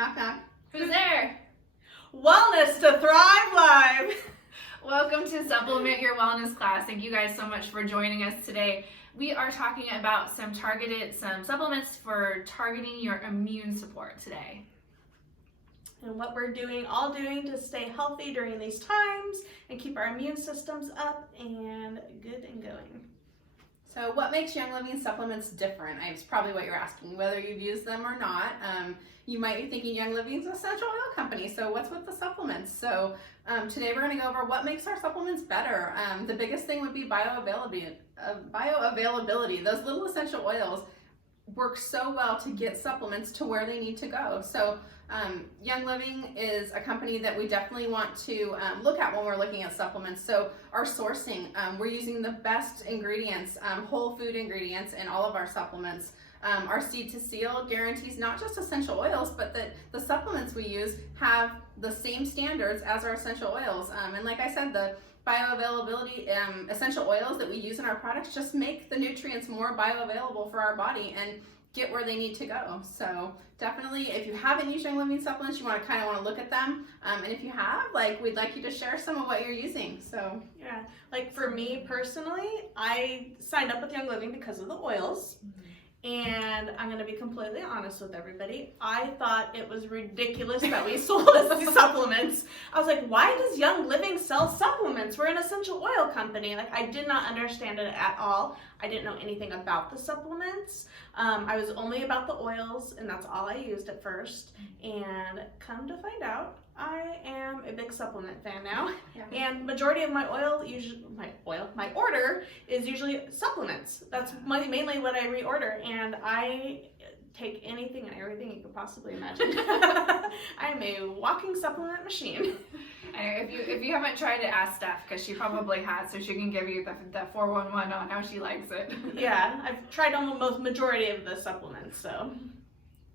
Knock, knock. Who's there? Wellness to Thrive Live. Welcome to Supplement Your Wellness class. Thank you guys so much for joining us today. We are talking about some supplements for targeting your immune support today. And what we're all doing to stay healthy during these times and keep our immune systems up and good and going. So what makes Young Living supplements different? It's probably what you're asking, whether you've used them or not. You might be thinking Young Living is an essential oil company, so what's with the supplements? So today we're going to go over what makes our supplements better. The biggest thing would be bioavailability. Those little essential oils work so well to get supplements to where they need to go. So Young Living is a company that we definitely want to look at when we're looking at supplements. So our sourcing, we're using the best ingredients, whole food ingredients in all of our supplements. Our seed to seal guarantees not just essential oils, but that the supplements we use have the same standards as our essential oils. And like I said, the bioavailability essential oils that we use in our products just make the nutrients more bioavailable for our body and get where they need to go. So definitely, if you haven't used Young Living supplements, you want to look at them. And if you have, we'd like you to share some of what you're using. So yeah, like for me personally, I signed up with Young Living because of the oils. And I'm going to be completely honest with everybody. I thought it was ridiculous that we sold us these supplements. I was like, why does Young Living sell supplements? We're an essential oil company. I did not understand it at all. I didn't know anything about the supplements. I was only about the oils, and that's all I used at first. And come to find out, I am a big supplement fan now. Yeah. And majority of my order is usually supplements. That's mainly what I reorder, and I take anything and everything you could possibly imagine. I'm a walking supplement machine. And if you haven't tried it, ask Steph, because she probably has, so she can give you the 411 on how she likes it. Yeah, I've tried almost majority of the supplements, so.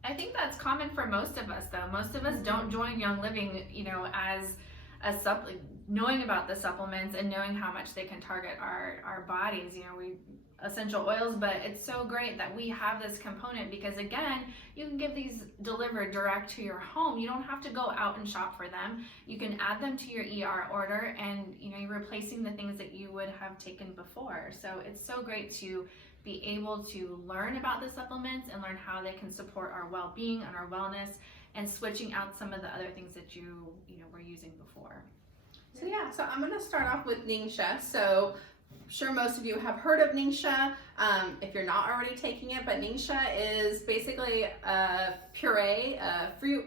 I think that's common for most of us, though. Most of us don't join Young Living, as knowing about the supplements and knowing how much they can target our bodies. We essential oils, but it's so great that we have this component because, again, you can get these delivered direct to your home. You don't have to go out and shop for them. You can add them to your ER order, and you're replacing the things that you would have taken before. So it's so great to be able to learn about the supplements and learn how they can support our well-being and our wellness, and switching out some of the other things that you were using before. So I'm going to start off with Ningxia. So I'm sure most of you have heard of Ningxia if you're not already taking it, but Ningxia is basically a puree, fruit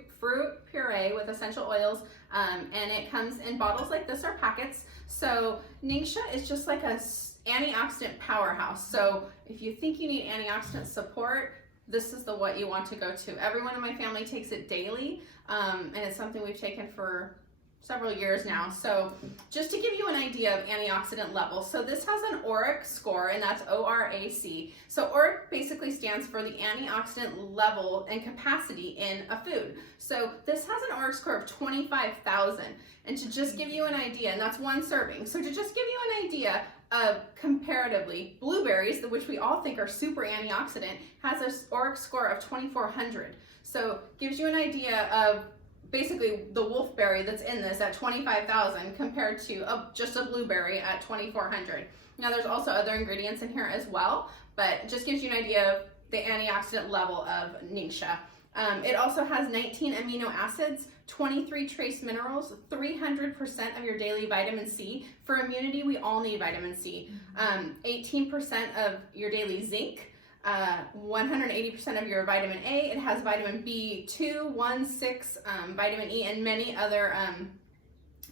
puree with essential oils, and it comes in bottles like this or packets. So Ningxia is just like a antioxidant powerhouse. So if you think you need antioxidant support, this is what you want to go to. Everyone in my family takes it daily, and it's something we've taken for several years now. So just to give you an idea of antioxidant levels, so this has an ORAC score, and that's ORAC. So ORAC basically stands for the antioxidant level and capacity in a food. So this has an ORAC score of 25,000. And to just give you an idea, and that's one serving. So to just give you an idea of comparatively, blueberries, which we all think are super antioxidant, has an ORAC score of 2,400. So gives you an idea of basically the wolfberry that's in this at 25,000 compared to just a blueberry at 2,400. Now there's also other ingredients in here as well, but it just gives you an idea of the antioxidant level of Ningxia. It also has 19 amino acids, 23 trace minerals, 300% of your daily vitamin C. For immunity, we all need vitamin C. 18% of your daily zinc, 180% of your vitamin A. It has vitamin B2, 1, 6, vitamin E, and many other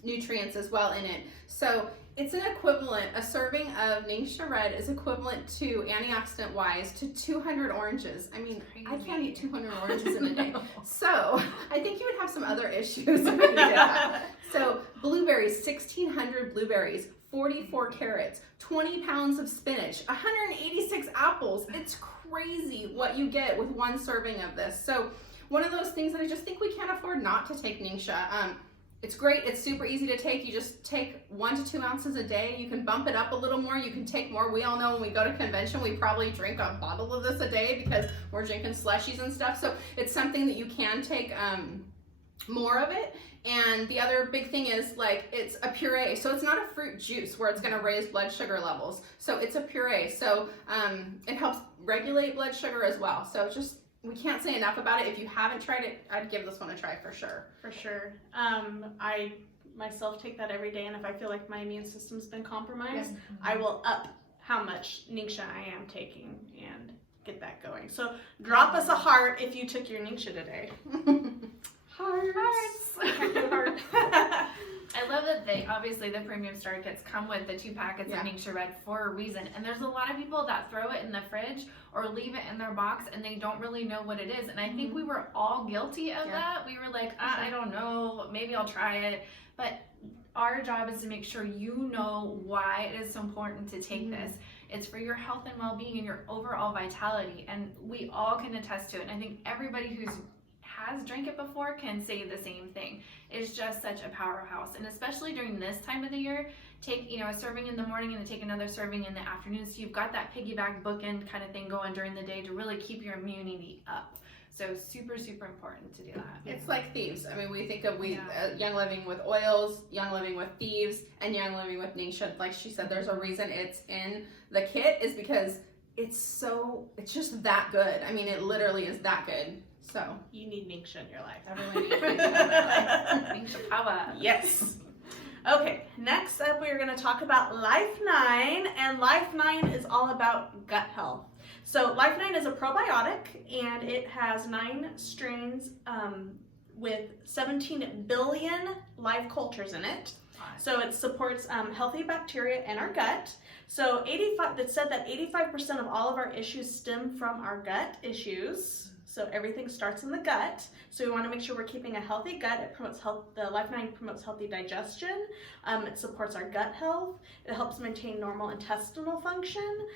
nutrients as well in it. So it's an equivalent, a serving of Ningxia Red is equivalent to, antioxidant wise, to 200 oranges. I mean, I can't eat 200 oranges in a day. So I think you would have some other issues if you did that. So blueberries, 1,600 blueberries, 44 carrots, 20 pounds of spinach, 186 apples. It's crazy what you get with one serving of this. So one of those things that I just think we can't afford not to take Ningxia. it's great. It's super easy to take. You just take 1 to 2 ounces a day. You can bump it up a little more. You can take more. We all know when we go to convention, we probably drink a bottle of this a day because we're drinking slushies and stuff. So it's something that you can take more of it. And the other big thing is, like, it's a puree, so it's not a fruit juice where it's going to raise blood sugar levels. So it's a puree, so it helps regulate blood sugar as well. So just, we can't say enough about it. If you haven't tried it, I'd give this one a try for sure. For sure. I myself take that every day, and if I feel like my immune system's been compromised, I will up how much Ningxia I am taking and get that going. So drop us a heart if you took your Ningxia today. Hearts. Heart. I love that obviously the premium starter kits come with the 2 packets of Ningxia Red for a reason. And there's a lot of people that throw it in the fridge or leave it in their box and they don't really know what it is. And I think we were all guilty of that. We were like, I don't know, maybe I'll try it. But our job is to make sure you know why it is so important to take this. It's for your health and well-being and your overall vitality. And we all can attest to it. And I think everybody who's has drank it before can say the same thing. It's just such a powerhouse, and especially during this time of the year, take a serving in the morning and then take another serving in the afternoon, so you've got that piggyback bookend kind of thing going during the day to really keep your immunity up. So super, super important to do that. It's like thieves. I mean, we think of Young Living with oils, Young Living with thieves, and Young Living with Ningxia. Like she said, there's a reason it's in the kit, is because it's just that good. I mean, it literally is that good. So you need Ningxia in your life. Everyone needs Ningxia in their life. Ningxia power. Yes. Okay, next up we're going to talk about Life 9, and Life 9 is all about gut health. So Life 9 is a probiotic, and it has 9 strains with 17 billion live cultures in it. So it supports healthy bacteria in our gut. So it said that 85% of all of our issues stem from our gut issues. So everything starts in the gut. So we want to make sure we're keeping a healthy gut. It promotes health. The Life 9 promotes healthy digestion. It supports our gut health. It helps maintain normal intestinal function.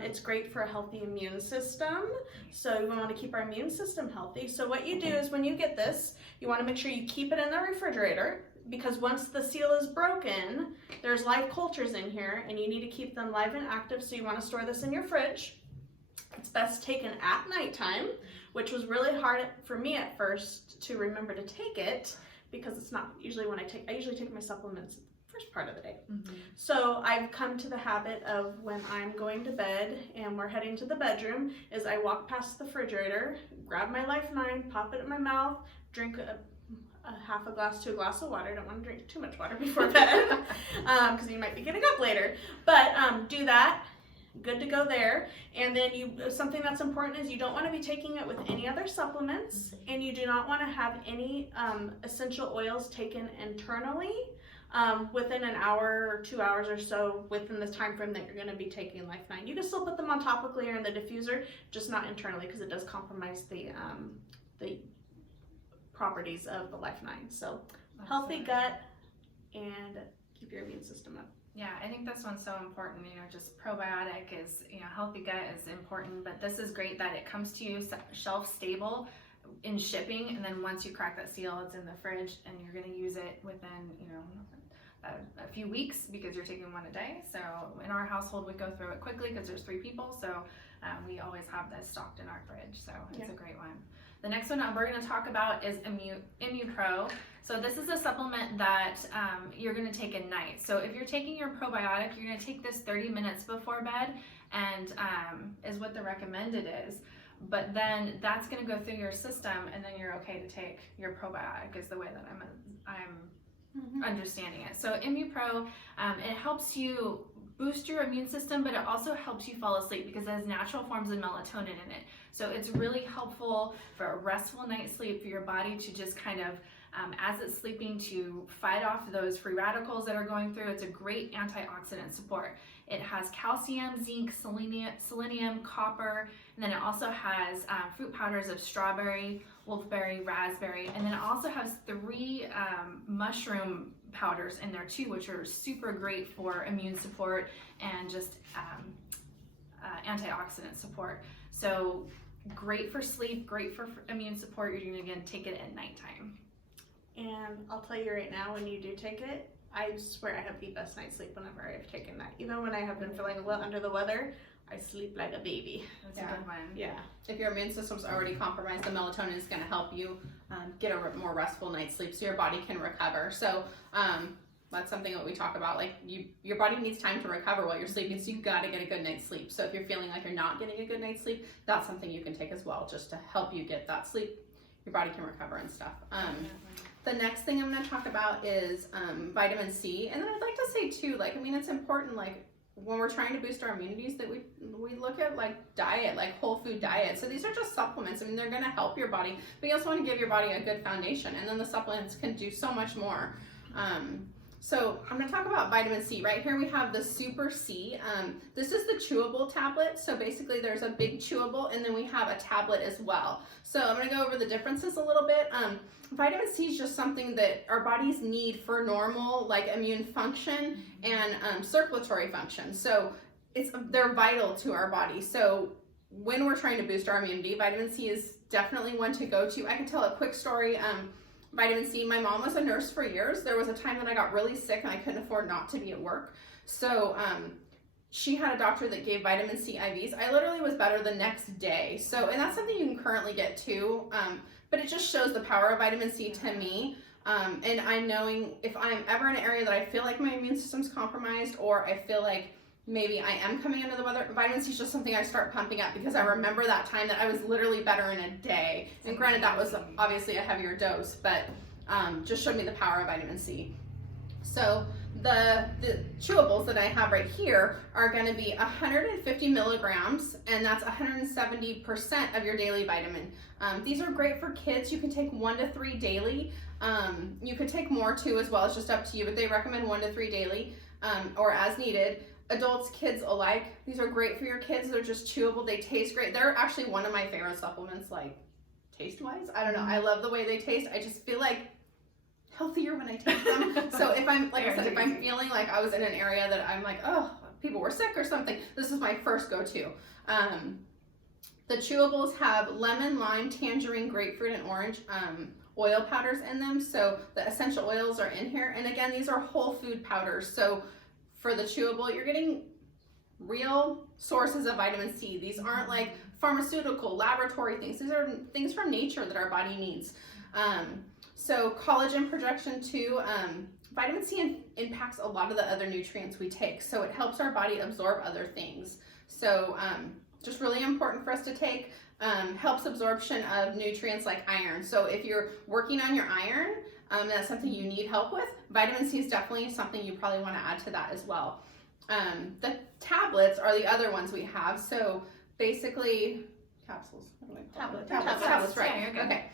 It's great for a healthy immune system. So we want to keep our immune system healthy. So what you do is when you get this, you want to make sure you keep it in the refrigerator, because once the seal is broken, there's live cultures in here and you need to keep them live and active. So you want to store this in your fridge. It's best taken at nighttime, which was really hard for me at first to remember to take it, because it's not usually when I usually take my supplements the first part of the day. So I've come to the habit of when I'm going to bed and we're heading to the bedroom, is I walk past the refrigerator, grab my Life 9, pop it in my mouth, drink a half a glass to a glass of water. I don't want to drink too much water before bed because you might be getting up later. But do that. Good to go there. And then something that's important is you don't want to be taking it with any other supplements, and you do not want to have any essential oils taken internally within an hour or 2 hours or so within the time frame that you're going to be taking Life 9. You can still put them on topically or in the diffuser, just not internally, because it does compromise the properties of the Life 9. So healthy gut and keep your immune system up. Yeah, I think this one's so important. Just probiotic is, healthy gut is important, but this is great that it comes to you shelf stable in shipping, and then once you crack that seal, it's in the fridge, and you're going to use it within, a few weeks, because you're taking one a day. So in our household, we go through it quickly because there's 3 people, so we always have this stocked in our fridge. So it's a great one. The next one we're going to talk about is ImmuPro. So this is a supplement that you're going to take at night. So if you're taking your probiotic, you're going to take this 30 minutes before bed, and is what the recommended is. But then that's going to go through your system, and then you're okay to take your probiotic, is the way that I'm understanding it. So ImmuPro, it helps you boost your immune system, but it also helps you fall asleep because it has natural forms of melatonin in it. So it's really helpful for a restful night's sleep, for your body to just kind of, as it's sleeping, to fight off those free radicals that are going through. It's a great antioxidant support. It has calcium, zinc, selenium, copper, and then it also has fruit powders of strawberry, wolfberry, raspberry, and then it also has 3 mushroom powders in there too, which are super great for immune support and just antioxidant support. So great for sleep, great for immune support. You're going to, again, take it at nighttime. And I'll tell you right now, when you do take it, I swear I have the best night's sleep whenever I've taken that. Even when I have been feeling a little under the weather, I sleep like a baby. That's Yeah. a good one. Yeah. If your immune system's already compromised, the melatonin is going to help you get a more restful night's sleep so your body can recover. So that's something that we talk about. Like your body needs time to recover while you're sleeping, so you've got to get a good night's sleep. So if you're feeling like you're not getting a good night's sleep, that's something you can take as well, just to help you get that sleep. Your body can recover and stuff. The next thing I'm going to talk about is vitamin C. And then I'd like to say too, like, I mean, it's important, like, when we're trying to boost our immunities, that we look at like diet, like whole food diet. So these are just supplements. I mean, they're going to help your body, but you also want to give your body a good foundation, and then the supplements can do so much more. So I'm going to talk about vitamin C. Right here we have the Super C. This is the chewable tablet. So basically there's a big chewable, and then we have a tablet as well. So I'm going to go over the differences a little bit. Vitamin C is just something that our bodies need for normal, like, immune function and circulatory function. So they're vital to our body. So when we're trying to boost our immunity, vitamin C is definitely one to go to. I can tell a quick story. Vitamin C, my mom was a nurse for years. There was a time that I got really sick and I couldn't afford not to be at work. So she had a doctor that gave vitamin C IVs. I literally was better the next day. So, and that's something you can currently get too. But it just shows the power of vitamin C to me. And I'm knowing if I'm ever in an area that I feel like my immune system's compromised, or I feel like maybe I am coming under the weather, vitamin C is just something I start pumping up, because I remember that time that I was literally better in a day. And granted, that was obviously a heavier dose, but just showed me the power of vitamin C. So the chewables that I have right here are going to be 150 milligrams, and that's 170% of your daily vitamin. These are great for kids. You can take 1 to 3 daily. You could take more too as well. It's just up to you, but they recommend 1 to 3 daily or as needed. Adults, kids alike. These are great for your kids. They're just chewable. They taste great. They're actually one of my favorite supplements, like taste-wise. I don't know. I love the way they taste. I just feel like healthier when I take them. So if I'm, like I said, if I'm feeling like I was in an area that I'm like, oh, people were sick or something, this is my first go-to. The chewables have lemon, lime, tangerine, grapefruit, and orange oil powders in them. So the essential oils are in here. And again, these are whole food powders. So for the chewable, you're getting real sources of vitamin C. These aren't like pharmaceutical, laboratory things. These are things from nature that our body needs. So collagen production too. Vitamin C impacts a lot of the other nutrients we take. So it helps our body absorb other things. So just really important for us to take. Helps absorption of nutrients like iron. So if you're working on your iron, that's something you need help with, vitamin C is definitely something you probably want to add to that as well. The tablets are the other ones we have. So basically, capsules. Tablets, right. Yeah, okay.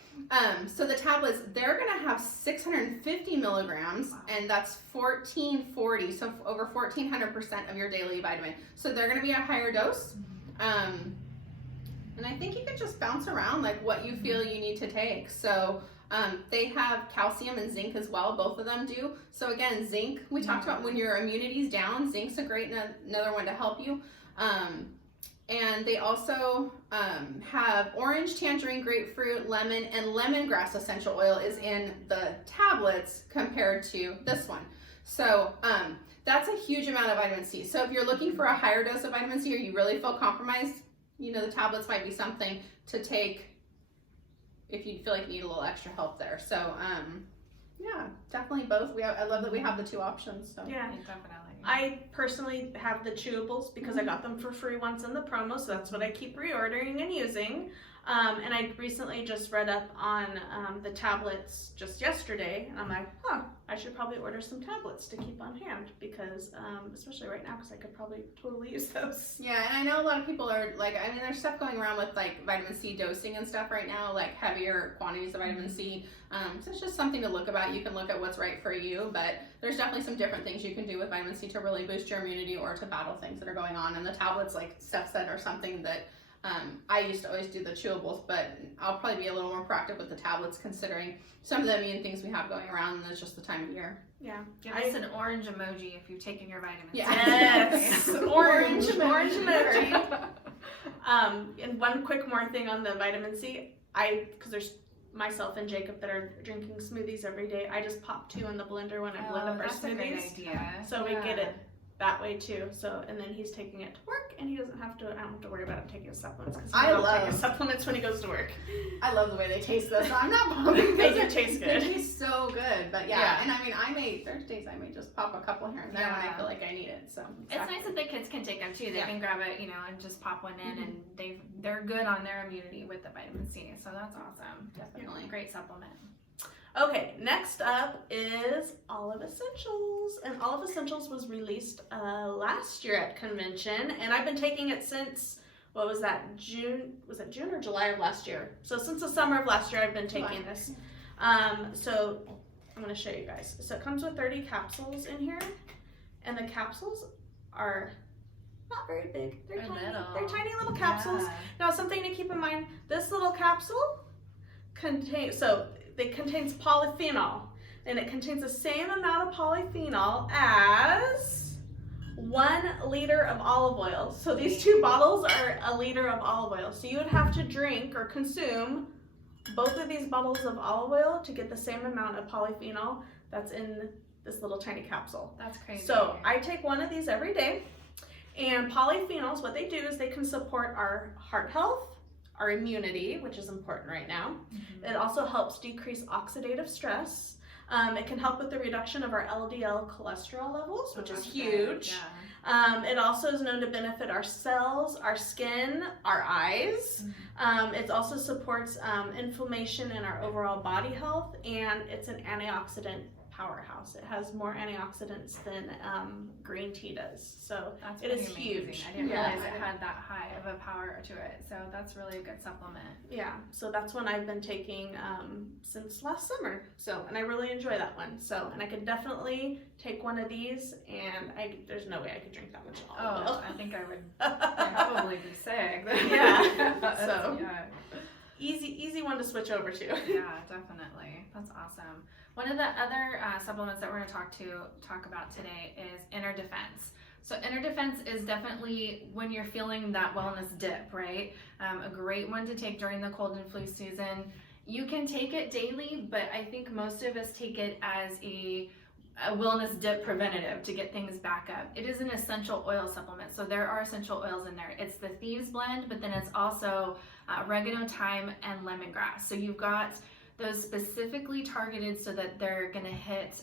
So the tablets, they're going to have 650 milligrams, and that's 1440, so over 1400% of your daily vitamin. So they're going to be a higher dose. And I think you could just bounce around like what you feel you need to take. So they have calcium and zinc as well. Both of them do. So again, zinc, we talked about when your immunity's down, zinc's a great another one to help you. And they also have orange, tangerine, grapefruit, lemon, and lemongrass essential oil is in the tablets compared to this one. So that's a huge amount of vitamin C. So if you're looking for a higher dose of vitamin C or you really feel compromised, you know, the tablets might be something to take if you feel like you need a little extra help there. So yeah, definitely both. I love that we have the two options. So Yeah. Definitely. I personally have the chewables because I got them for free once in the promo, so that's what I keep reordering and using. And I recently just read up on the tablets just yesterday, and I'm like, I should probably order some tablets to keep on hand because, especially right now, because I could probably totally use those. yeah, and I know a lot of people are like, I mean, there's stuff going around with like vitamin C dosing and stuff right now, like heavier quantities of vitamin C. So it's just something to look about. You can look at what's right for you, but there's definitely some different things you can do with vitamin C to really boost your immunity or to battle things that are going on. And the tablets, like Steph said, are something that I used to always do the chewables, but I'll probably be a little more proactive with the tablets considering some of the immune things we have going around, and it's just the time of year. Yeah. Give us an orange emoji if you've taken your vitamins. Yes. orange emoji. And one quick more thing on the vitamin C. Because there's myself and Jacob that are drinking smoothies every day, I just pop 2 in the blender when I blend up our that's a great smoothies. idea. So we get it that way too. So, and then he's taking it to work, and he doesn't have to. I don't have to worry about him taking his supplements because he don't take his supplements when he goes to work. I love the way they taste though, so I'm not bumming. They do taste good. They taste so good, but yeah. And I mean, there's days I may just pop a couple here and there when I feel like I need it. So it's nice that the kids can take them too. They can grab it, and just pop one in, and they're good on their immunity with the vitamin C. So that's awesome. Definitely Great supplement. Okay, next up is Olive Essentials. And Olive Essentials was released last year at convention, and I've been taking it since, what was that, June? Was it June or July of last year? So since the summer of last year, I've been taking this. So I'm going to show you guys. So it comes with 30 capsules in here, and the capsules are not very big. They're tiny. Little. They're tiny little capsules. Yeah. Now, something to keep in mind, this little capsule contains polyphenol, and it contains the same amount of polyphenol as 1 liter of olive oil. So these 2 bottles are 1 liter of olive oil. So you would have to drink or consume both of these bottles of olive oil to get the same amount of polyphenol that's in this little tiny capsule. That's crazy. So I take 1 of these every day, and polyphenols, what they do is they can support our heart health, our immunity, which is important right now. It also helps decrease oxidative stress. It can help with the reduction of our LDL cholesterol levels, which is huge. It also is known to benefit our cells, our skin, our eyes. It also supports inflammation and our overall body health, and it's an antioxidant powerhouse. It has more antioxidants than green tea does. So that's it is amazing. huge. I didn't realize it had that high of a power to it. So that's really a good supplement. Yeah, so that's one I've been taking since last summer. So, and I really enjoy that one. So, and I could definitely take 1 of these, and there's no way I could drink that much olive oil. I think I would probably be sick. So easy one to switch over to. Yeah, definitely. That's awesome. One of the other supplements that we're going to talk about today is Inner Defense. So Inner Defense is definitely when you're feeling that wellness dip, right? A great one to take during the cold and flu season. You can take it daily, but I think most of us take it as a wellness dip preventative to get things back up. It is an essential oil supplement, so there are essential oils in there. It's the Thieves Blend, but then it's also oregano, thyme, and lemongrass. So you've got those specifically targeted so that they're going to hit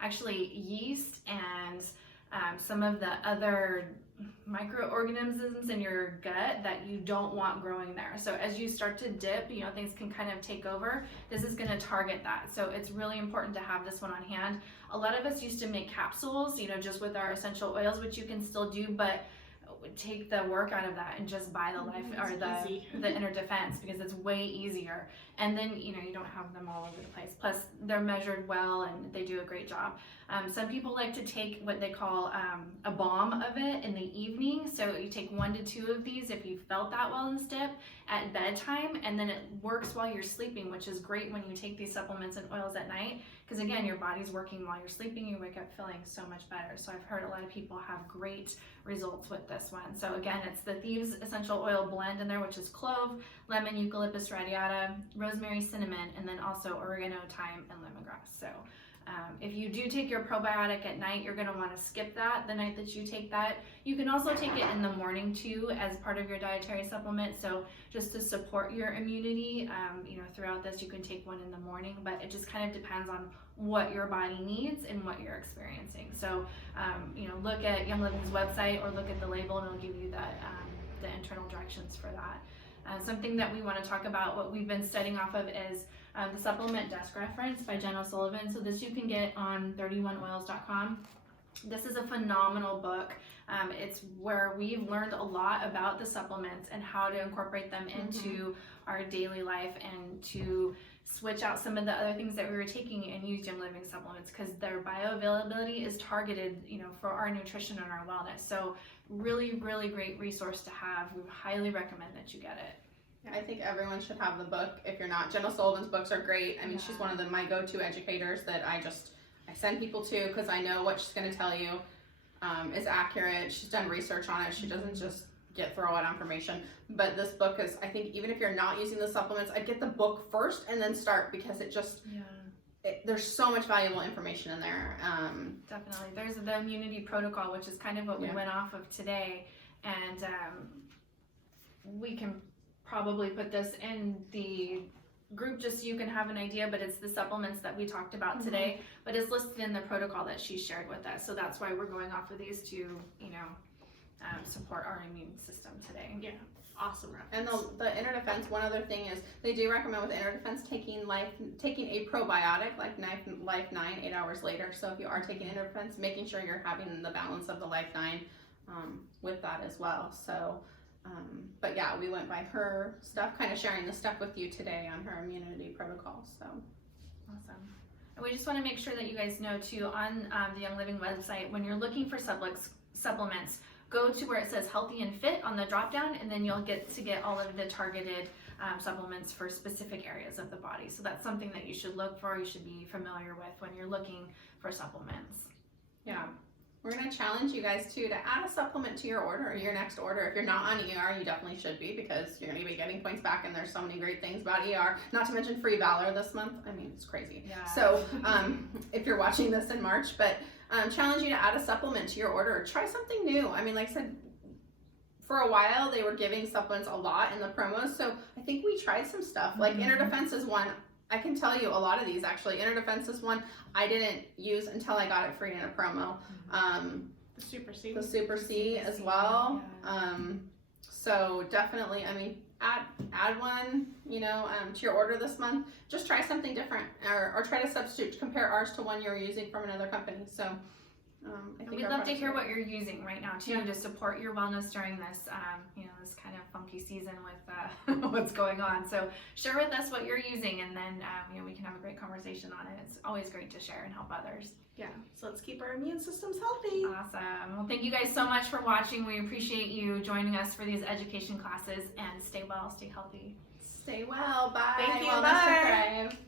actually yeast and some of the other microorganisms in your gut that you don't want growing there. So as you start to dip, things can kind of take over. This is going to target that. So it's really important to have this one on hand. A lot of us used to make capsules, just with our essential oils, which you can still do, but take the work out of that and just buy the life or the Inner Defense, because it's way easier. And then you don't have them all over the place. Plus they're measured well and they do a great job. Some people like to take what they call a bomb of it in the evening. So you take 1 to 2 of these if you felt that wellness dip at bedtime, and then it works while you're sleeping, which is great when you take these supplements and oils at night, because again, your body's working while you're sleeping. You wake up feeling so much better. So I've heard a lot of people have great results with this one. So again, it's the Thieves Essential Oil Blend in there, which is clove, lemon, eucalyptus radiata, rosemary, cinnamon, and then also oregano, thyme, and lemongrass. So if you do take your probiotic at night, you're going to want to skip that the night that you take that. You can also take it in the morning too as part of your dietary supplement. So just to support your immunity, throughout this, you can take one in the morning, but it just kind of depends on what your body needs and what you're experiencing. So, look at Young Living's website or look at the label, and it'll give you the internal directions for that. Something that we want to talk about, what we've been studying off of, is the supplement desk reference by Jen O'Sullivan. So this you can get on 31oils.com. This is a phenomenal book. It's where we've learned a lot about the supplements and how to incorporate them into our daily life, and to switch out some of the other things that we were taking and use Young Living supplements, because their bioavailability is targeted, for our nutrition and our wellness. So really, really great resource to have. We highly recommend that you get it. I think everyone should have the book. If you're not, Jen O'Sullivan's books are great. I mean, she's one of my go-to educators that I send people to, because I know what she's going to tell you is accurate. She's done research on it. She doesn't just throw out information. But this book is, I think, even if you're not using the supplements, I'd get the book first and then start, because it just there's so much valuable information in there. Definitely. There's the immunity protocol, which is kind of what we went off of today, and we can probably put this in the group just so you can have an idea, but it's the supplements that we talked about today, but it's listed in the protocol that she shared with us. So that's why we're going off of these to, you know, support our immune system today. Yeah, awesome reference. And the inner defense, one other thing is they do recommend with inner defense taking a probiotic like Life 9 8 hours later. So if you are taking inner defense, making sure you're having the balance of the Life 9 with that as well. So but yeah, we went by her stuff, kind of sharing the stuff with you today on her immunity protocol. So awesome. And we just want to make sure that you guys know too, on the Young Living website, when you're looking for supplements, go to where it says healthy and fit on the drop down, and then you'll get all of the targeted supplements for specific areas of the body. So that's something that you should look for, you should be familiar with when you're looking for supplements. Yeah. We're going to challenge you guys too to add a supplement to your order, or your next order. If you're not on ER, you definitely should be, because you're going to be getting points back, and there's so many great things about ER, not to mention free Valor this month. I mean, it's crazy. Yeah. So if you're watching this in March, but challenge you to add a supplement to your order. Try something new. I mean, like I said, for a while they were giving supplements a lot in the promos, so I think we tried some stuff. Like Inner Defense is one. I can tell you a lot of these actually. Inner Defense is one I didn't use until I got it free in a promo. The Super C. The Super C as well. So definitely, I mean, add one, you know, to your order this month. Just try something different, or try to substitute, compare ours to one you're using from another company. So I think we'd love to hear what you're using right now too, to support your wellness during this, you know, this kind of funky season with what's going on. So share with us what you're using, and then you know, we can have a great conversation on it. It's always great to share and help others. Yeah, so let's keep our immune systems healthy. Awesome. Well, thank you guys so much for watching. We appreciate you joining us for these education classes, and stay well, stay healthy. Stay well. Bye. Thank you. Wellness Bye. to Thrive.